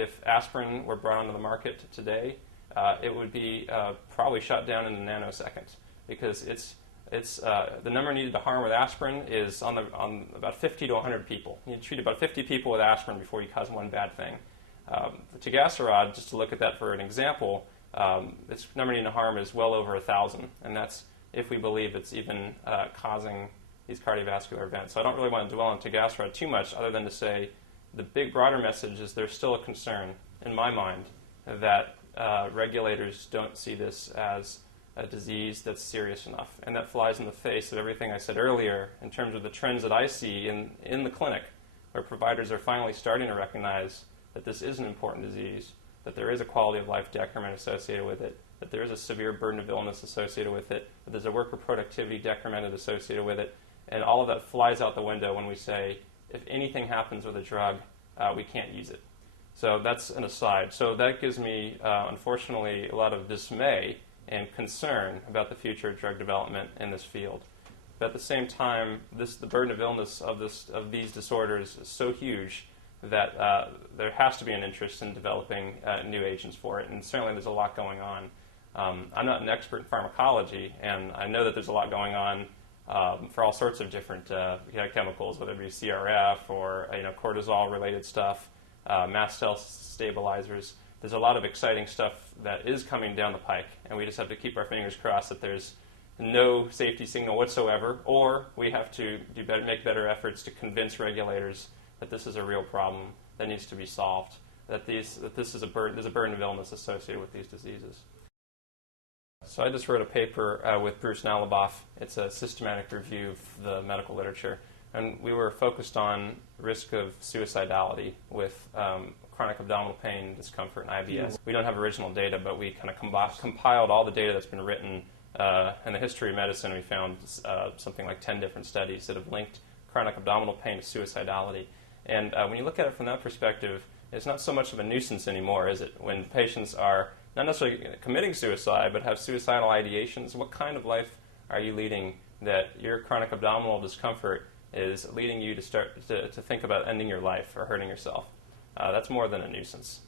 if aspirin were brought onto the market today, it would be probably shut down in a nanosecond, because the number needed to harm with aspirin is on about 50 to 100 people. You need to treat about 50 people with aspirin before you cause one bad thing. To Gastrorod, just to look at that for an example, its number needed to harm is well over 1,000, and that's if we believe it's even causing these cardiovascular events. So I don't really want to dwell on Gastrorod too much, other than to say the big broader message is there's still a concern in my mind that regulators don't see this as a disease that's serious enough, and that flies in the face of everything I said earlier in terms of the trends that I see in the clinic, where providers are finally starting to recognize that this is an important disease, that there is a quality of life decrement associated with it, that there is a severe burden of illness associated with it, that there's a worker productivity decrement associated with it, and all of that flies out the window when we say, if anything happens with a drug, we can't use it. So that's an aside. So that gives me, unfortunately, a lot of dismay and concern about the future of drug development in this field. But at the same time, the burden of illness of these disorders is so huge that there has to be an interest in developing new agents for it, and certainly there's a lot going on. I'm not an expert in pharmacology, and I know that there's a lot going on for all sorts of different chemicals, whether it be CRF or cortisol-related stuff, mast cell stabilizers. There's a lot of exciting stuff that is coming down the pike, and we just have to keep our fingers crossed that there's no safety signal whatsoever, or we have to make better efforts to convince regulators that this is a real problem that needs to be solved, that there's a burden of illness associated with these diseases. So I just wrote a paper with Bruce Naliboff. It's a systematic review of the medical literature, and we were focused on risk of suicidality with chronic abdominal pain, discomfort, and IBS. We don't have original data, but we kind of compiled all the data that's been written in the history of medicine. We found something like 10 different studies that have linked chronic abdominal pain to suicidality. And when you look at it from that perspective, it's not so much of a nuisance anymore, is it? When patients are not necessarily committing suicide, but have suicidal ideations, what kind of life are you leading that your chronic abdominal discomfort is leading you to start to think about ending your life or hurting yourself? That's more than a nuisance.